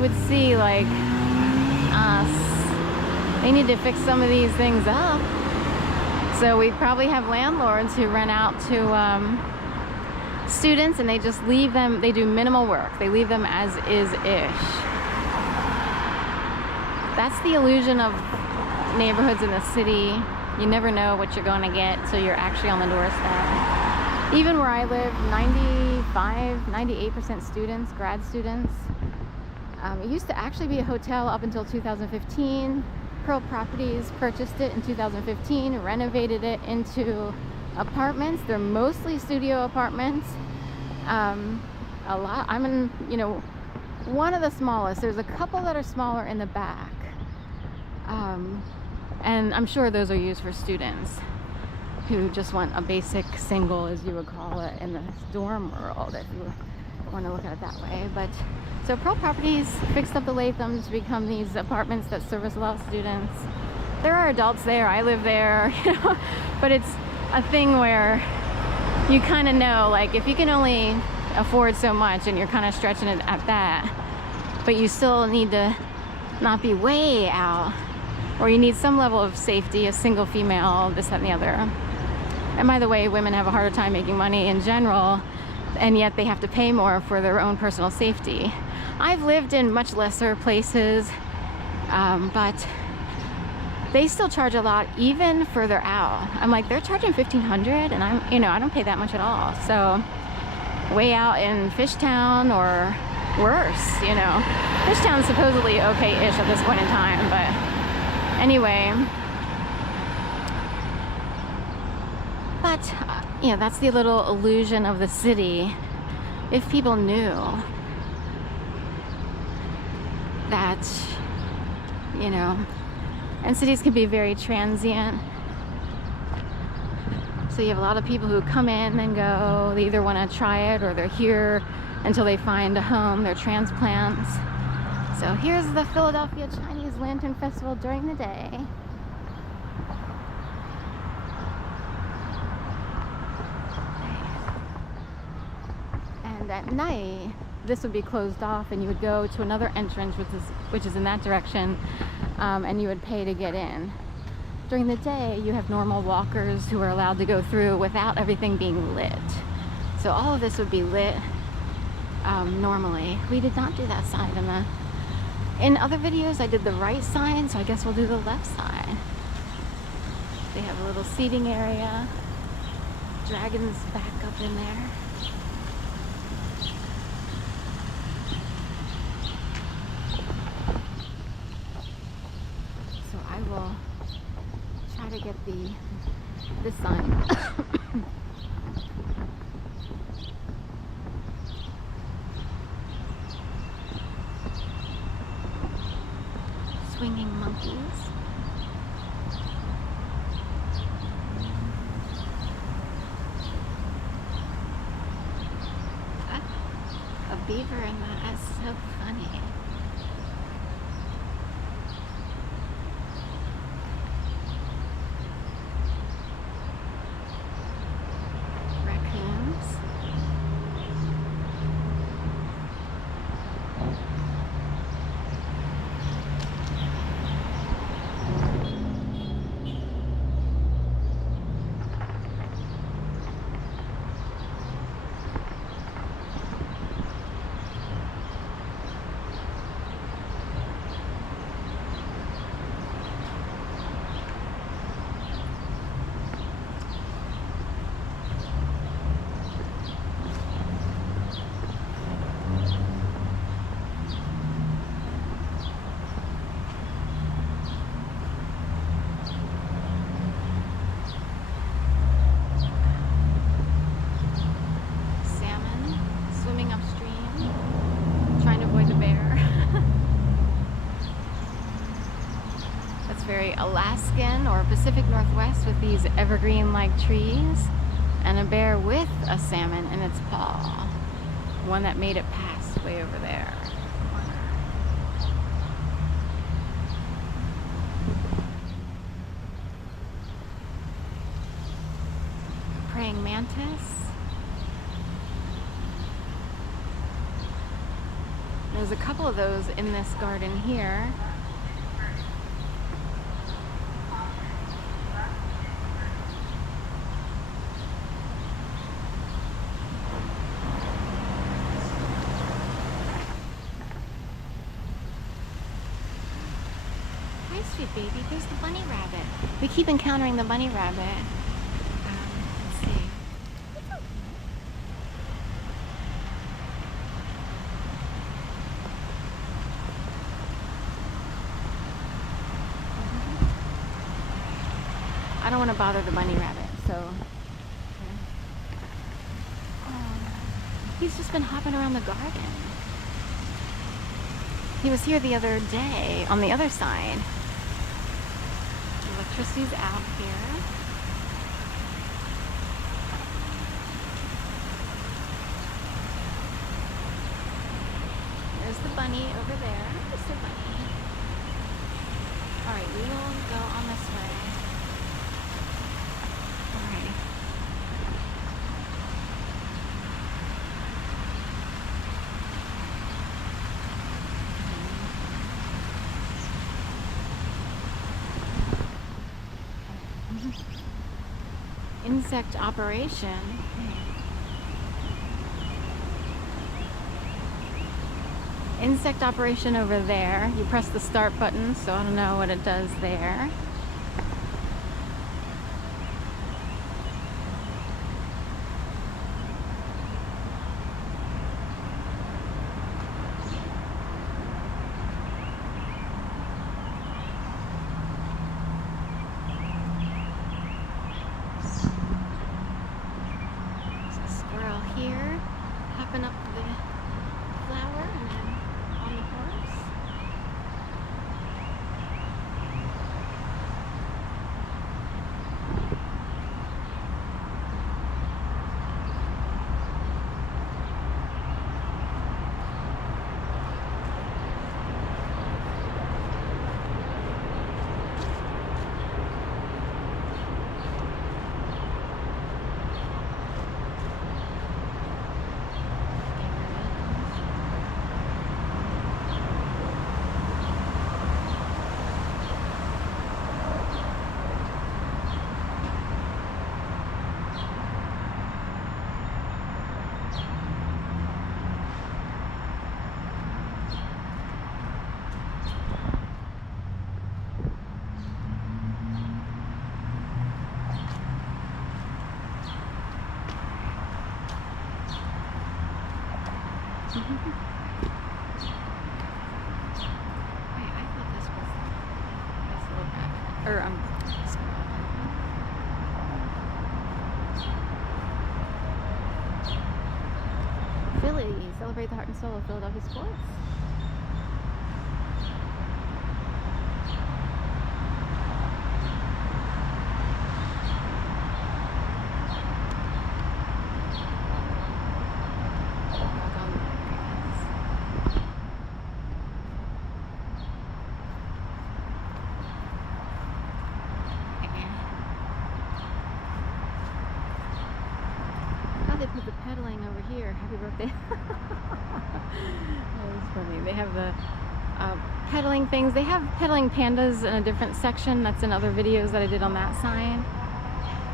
you would see like they need to fix some of these things up. So we probably have landlords who rent out to students, and they just leave them, they do minimal work. They leave them as is-ish. That's the illusion of neighborhoods in the city. You never know what you're going to get till you're actually on the doorstep. Even where I live, 98% students, grad students. It used to actually be a hotel up until 2015. Pearl Properties purchased it in 2015, renovated it into apartments. They're mostly studio apartments. A lot. I'm in, you know, one of the smallest. There's a couple that are smaller in the back. And I'm sure those are used for students who just want a basic single, as you would call it, in the dorm world, if you want to look at it that way. But so Pearl Properties fixed up the Latham to become these apartments that service a lot of students. There are adults there. I live there, you know, but it's a thing where you kind of know, like, if you can only afford so much and you're kind of stretching it at that, but you still need to not be way out, or you need some level of safety, a single female, this, that, and the other. And by the way, women have a harder time making money in general, and yet they have to pay more for their own personal safety. I've lived in much lesser places, but they still charge a lot even further out. I'm like, they're charging $1,500, and I'm, you know, I don't pay that much at all. So way out in Fishtown or worse, you know. Fishtown's supposedly okay-ish at this point in time, but anyway. But, you know, that's the little illusion of the city. If people knew that, you know, and cities can be very transient. So you have a lot of people who come in and go. They either want to try it or they're here until they find a home. They're transplants. So here's the Philadelphia Chinese Lantern Festival during the day. And at night, this would be closed off, and you would go to another entrance, which is in that direction, and you would pay to get in. During the day, you have normal walkers who are allowed to go through without everything being lit. So all of this would be lit normally. We did not do that side in other videos. I did the right side, so I guess we'll do the left side. They have a little seating area. Dragons back up in there. So I will try to get this sign. Swinging monkeys. A beaver in that. That's so funny. Raccoons. Very Alaskan or Pacific Northwest with these evergreen-like trees, and a bear with a salmon in its paw. One that made it past way over there. Praying mantis. There's There's a couple of those in this garden here. Hi, sweet baby. There's the bunny rabbit. We keep encountering the bunny rabbit. Let's see. I don't want to bother the bunny rabbit, so he's just been hopping around the garden. He was here the other day on the other side. Electricity's out here. There's the bunny over there. There's the bunny. Alright, we will go on this way. Alright. Insect operation. Insect operation over there. You press the start button, so I don't know what it does there. Here, hopping up the flower and then on the horse. Wait, I thought this was this little rabbit. Or, Philly, celebrate the heart and soul of Philadelphia sports. They put the pedaling over here. Happy birthday. That was funny. They have the pedaling things. They have pedaling pandas in a different section. That's in other videos that I did on that sign.